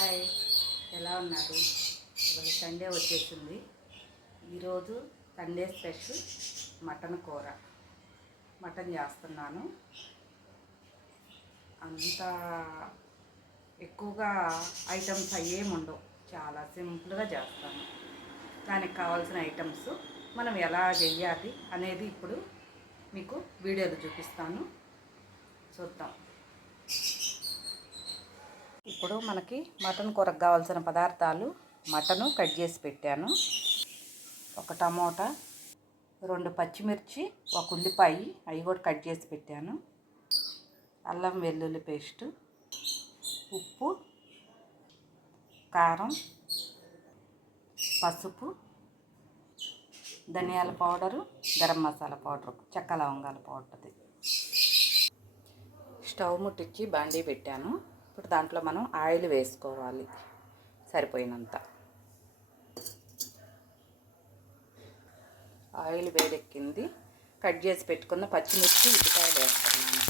Hi. ఎలా ఉన్నారు? ఇవాళ సండే వచ్చేసింది. ఈరోజు సండే స్పెషల్ మటన్ కూర. మటన్ చేస్తున్నాను. అంత ఎక్కువగా ఐటమ్స్ అయ్యేమి ఉండవు చాలా సింపుల్గా చేస్తాను. దానికి కావాల్సిన ఐటమ్స్ మనం ఎలా చేయాలి అనేది ఇప్పుడు మీకు వీడియోలో చూపిస్తాను. చూద్దాం. ఇప్పుడు మనకి మటన్ కూరకు కావాల్సిన పదార్థాలు మటను కట్ చేసి పెట్టాను. ఒక టమోటా రెండు పచ్చిమిర్చి ఒక ఉల్లిపాయ అవి కూడా కట్ చేసి పెట్టాను. అల్లం వెల్లుల్లి పేస్టు ఉప్పు కారం పసుపు ధనియాల పౌడరు గరం మసాలా పౌడరు చెక్క లవంగాల పౌడర్ది స్టవ్ ముట్టించి బాండీ పెట్టాను. ఇప్పుడు దాంట్లో మనం ఆయిల్ వేసుకోవాలి. సరిపోయినంత. ఆయిల్ వేడెక్కింది. కట్ చేసి పెట్టుకున్న పచ్చిమిర్చి ఉల్లిపాయలు వేస్తున్నాను.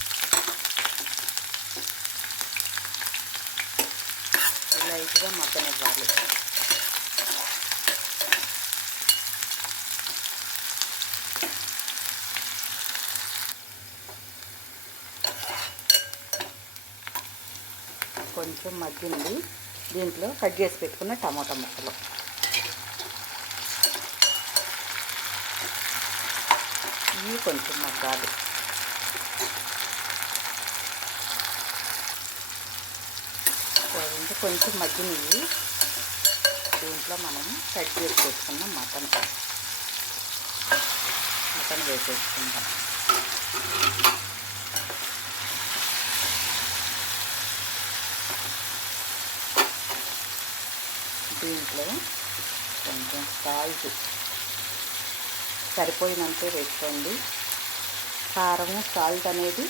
లైట్గా మగ్గనివ్వాలి. కొంచెం మగ్గింది. దీంట్లో కట్ చేసి పెట్టుకున్న టమాటా ముక్కలు. ఇవి కొంచెం మగ్గాలి. కొంచెం మగ్గినవి. దీంట్లో మనం కట్ చేసి పెట్టుకున్న మటన్. మటన్ వేసేసుకుందాం. దీంట్లో కొంచెం సాల్ట్ సరిపోయినంతే వేసుకోండి. కారం సాల్ట్ అనేది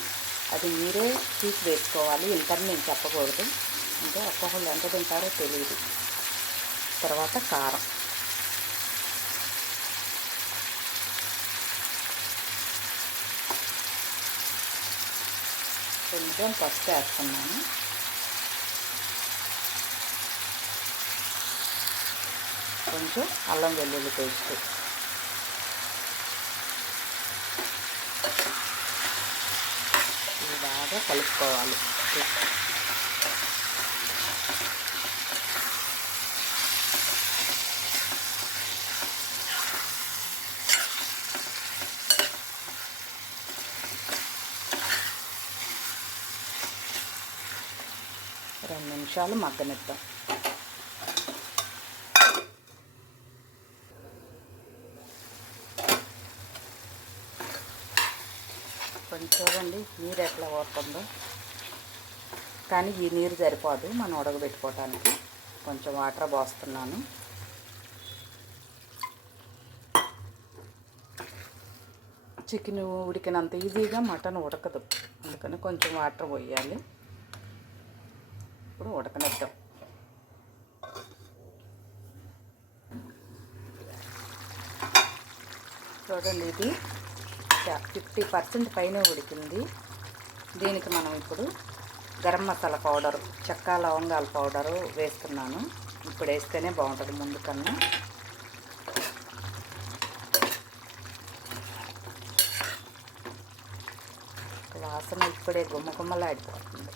అది మీరే తీసి వేసుకోవాలి. ఇంతని నేను చెప్పకూడదు. అంటే ఒక్కొక్కళ్ళు ఎంత తింటారో తెలియదు తర్వాత కారం. కొంచెం పసుపు వేస్తున్నాను. కొంచెం అల్లం వెల్లుల్లి పేస్ట్. ఇది బాగా కలుపుకోవాలి. ఇట్లా రెండు నిమిషాలు మగ్గనిద్దాం. కొంచెం చూడండి నీరు ఎట్లా ఊరుతుందో కానీ ఈ నీరు సరిపోదు మనం ఉడకబెట్టుకోవటానికి. కొంచెం వాటర్ పోస్తున్నాను. చికెన్ ఉడికినంత ఈజీగా మటన్ ఉడకదు. అందుకని కొంచెం వాటర్ పోయాలి. ఇప్పుడు ఉడకనిద్దాం. చూడండి ఇది. ఫిఫ్టీ పర్సెంట్ పైన ఉడికింది. దీనికి మనం ఇప్పుడు గరం మసాలా పౌడరు చెక్క లవంగాల పౌడరు వేస్తున్నాను. ఇప్పుడు వేస్తేనే బాగుంటుంది ముందు కన్నా వాసన ఇప్పుడే గుమ్మ గుమ్మలాడిపోతుంది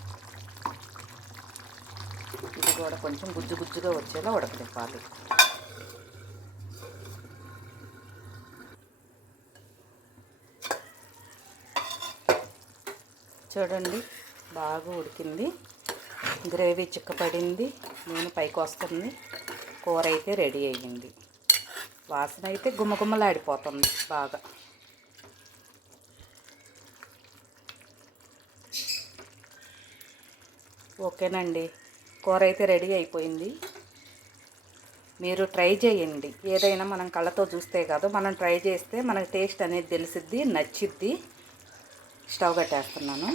ఇది కూడా కొంచెం గుజ్జు గుజ్జుగా వచ్చేలా ఉడకనివ్వాలి. చూడండి బాగా ఉడికింది. గ్రేవీ చిక్కపడింది. నూనె పైకి వస్తుంది. కూర అయితే రెడీ అయ్యింది. వాసన అయితే గుమ్మగుమ్మలాడిపోతుంది బాగా. ఓకేనండి. కూర అయితే రెడీ అయిపోయింది. మీరు ట్రై చేయండి. ఏదైనా మనం కళ్ళతో చూస్తే కాదు మనం ట్రై చేస్తే మనకు టేస్ట్ అనేది తెలిసిద్ది నచ్చిద్ది. స్టవ్ కట్టేస్తున్నాను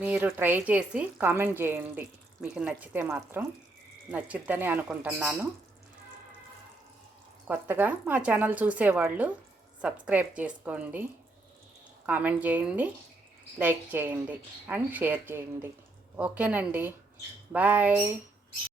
మీరు ట్రై చేసి కామెంట్ చేయండి. మీకు నచ్చితే మాత్రం నచ్చిద్దని అనుకుంటున్నాను. కొత్తగా మా ఛానల్ చూసేవాళ్ళు సబ్స్క్రైబ్ చేసుకోండి. కామెంట్ చేయండి లైక్ చేయండి అండ్ షేర్ చేయండి. ఓకేనండి. బాయ్.